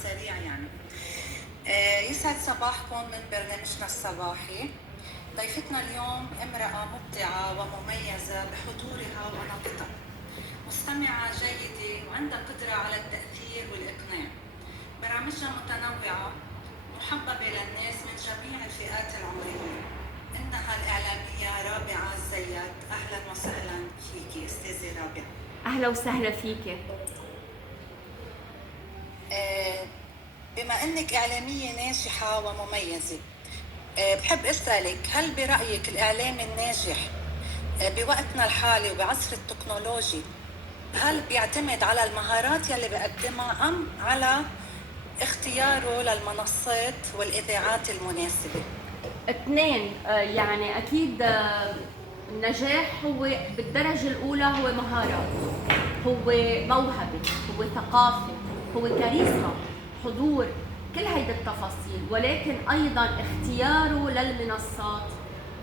السريع يعني. يسعد صباحكم من برنامجنا الصباحي. ضيفتنا اليوم امرأة مبدعة ومميزة بحضورها ونقطها، مستمعة جيدة وعندها قدرة على التأثير والإقناع. برامجها متنوعة محببة للناس من جميع الفئات العمرية. إنها الإعلامية رابعة الزيات. أهلا وسهلا فيكي أستاذة رابعة. أهلا وسهلا فيك. بما أنك إعلامية ناجحة ومميزة، بحب أسألك، هل برأيك الإعلام الناجح بوقتنا الحالي وبعصر التكنولوجي هل بيعتمد على المهارات يلي بقدمها أم على اختياره للمنصات والإذاعات المناسبة؟ اثنين. يعني أكيد النجاح هو بالدرجة الأولى هو مهارات، هو موهبة، هو ثقافة، هو كاريزما، حضور، كل هيدا التفاصيل، ولكن أيضا اختياره للمنصات،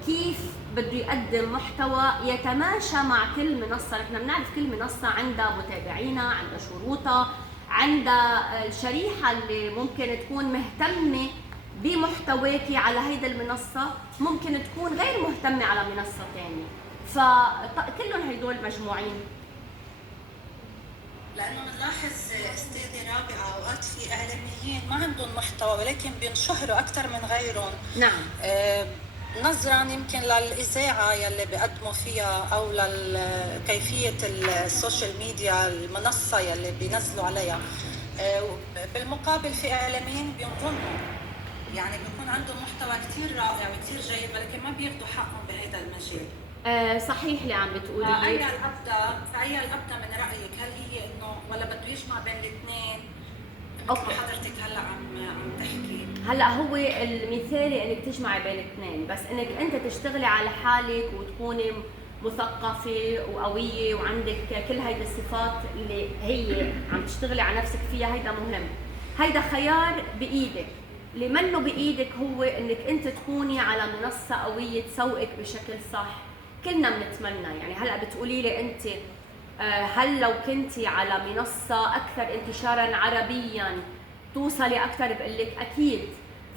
كيف بده يقدم محتوى يتماشى مع كل منصة. نحن بنعرف كل منصة عندها متابعينها، عندها شروطها، عندها الشريحة اللي ممكن تكون مهتمة بمحتواكي على هيدا المنصة، ممكن تكون غير مهتمة على منصة ثانية، فكلهم هيدول مجموعين. لأنه بنلاحظ أستاذة رابعة أوقات في إعلاميين ما عندهم محتوى ولكن بينشهروا أكثر من غيرهم. نعم. نظرا يمكن للإذاعة يلي بيقدموا فيها أو لكيفية السوشيال ميديا، المنصة يلي بينزلوا عليها. بالمقابل في إعلاميين بينظنوا يعني بيكون عندهم محتوى كتير رائع وكتير جيد ولكن ما بياخدوا حقهم بهذا المجال. صحيح اللي عم بتقولي. فأي الأبدأ من رأيك؟ هل هي إنه ولا بده يجمع بين الاثنين؟ مثل ما حضرتك هلا عم تحكي. هلا هو المثالي انك تجمعي بين الاثنين، بس انك انت تشتغلي على حالك وتكوني مثقفة وقوية وعندك كل هيدا الصفات اللي هي عم تشتغلي على نفسك فيها، هيدا مهم. هيدا خيار بإيدك. اللي منه بإيدك هو انك انت تكوني على منصة قوية تسوقك بشكل صح. كلنا بنتمنى، يعني هلا بتقولي لي انت هل لو كنتي على منصة اكثر انتشارا عربيا توصلي اكثر؟ بقول لك اكيد.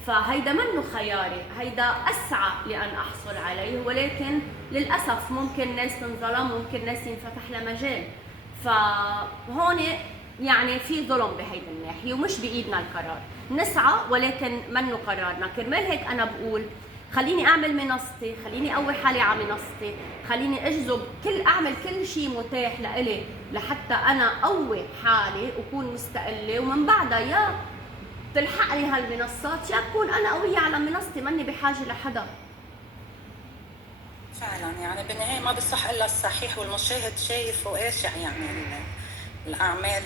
فهيدا منه خياري، هيدا اسعى لان احصل عليه، ولكن للاسف ممكن ناس تنظلم، ممكن ناس ينفتح لها مجال. فهون يعني في ظلم بهيدي الناحيه ومش بايدنا القرار. نسعى ولكن منه قرارنا. كرمال هيك انا بقول خليني اعمل منصتي، خليني اقوي حالي على منصتي، خليني اجذب اعمل كل شيء متاح لإلي لحتى انا اقوي حالي واكون مستقله، ومن بعدها يا تلحقني هالمنصات يا اكون انا قويه على منصتي، ماني بحاجه لحدا. فعلا يعني بالنهايه ما بصح الا الصحيح والمشاهد شايف وقاشع يعني الاعمال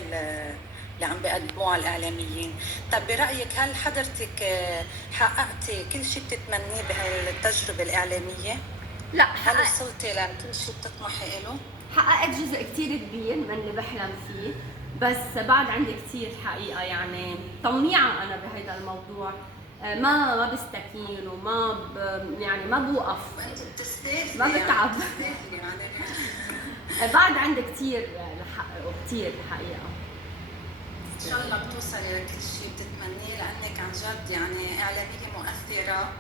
اللي عم بيقدموها الاعلاميين. طب برايك هل حضرتك حققتي كل شيء بتتمنيه بهالتجربه الاعلاميه؟ لا، هل وصلتي لكل شيء بتطمحي له؟ حققت جزء كتير كبير من اللي بحلم فيه، بس بعد عندي كتير حقيقه، يعني طميعه انا بهيدا الموضوع. ما بستكين وما يعني ما بوقف، وانت بتستاهلي، ما بتعب يعني بعد عندي كتير لحققه، كتير حقيقه. ان شاء الله بتوصلي لكل شيء بتتمنيه لانك عن جد يعني اعلاميه مؤثره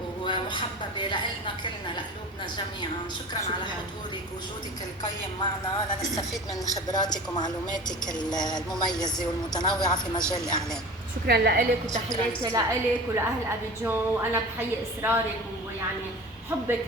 ومحببه لنا كلنا لقلوبنا جميعا. شكرا على حضورك ووجودك القيم معنا لنستفيد من خبراتك ومعلوماتك المميزه والمتنوعه في مجال الاعلام. شكرا لك وتحياتي لك ولاهل ابيجان، وانا بحيي اصرارك ويعني حبك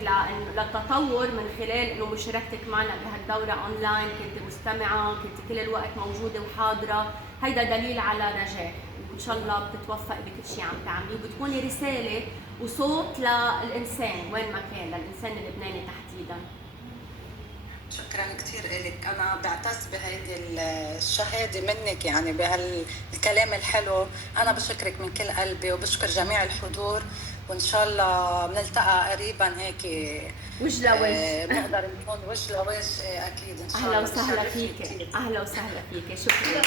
للتطور من خلال انه مشاركتك معنا بهالدوره اونلاين. كنت مستمعه، كنت كل الوقت موجوده وحاضره، هيدا دليل على نجاح، وان شاء الله بتتوفقي بكل شيء عم تعمليه وبتكوني رساله وصوت للانسان وين ما كان، للانسان اللبناني تحديدا. شكرا كثير لك، انا بعتز بهيدي الشهاده منك يعني بهالكلام الحلو. انا بشكرك من كل قلبي وبشكر جميع الحضور، وان شاء الله بنلتقى قريبا هيك وجه لوجه، بنقدر نكون وجه لوجه. اكيد ان شاء الله. اهلا وسهلا فيك، اهلا وسهلا فيك، شكرا.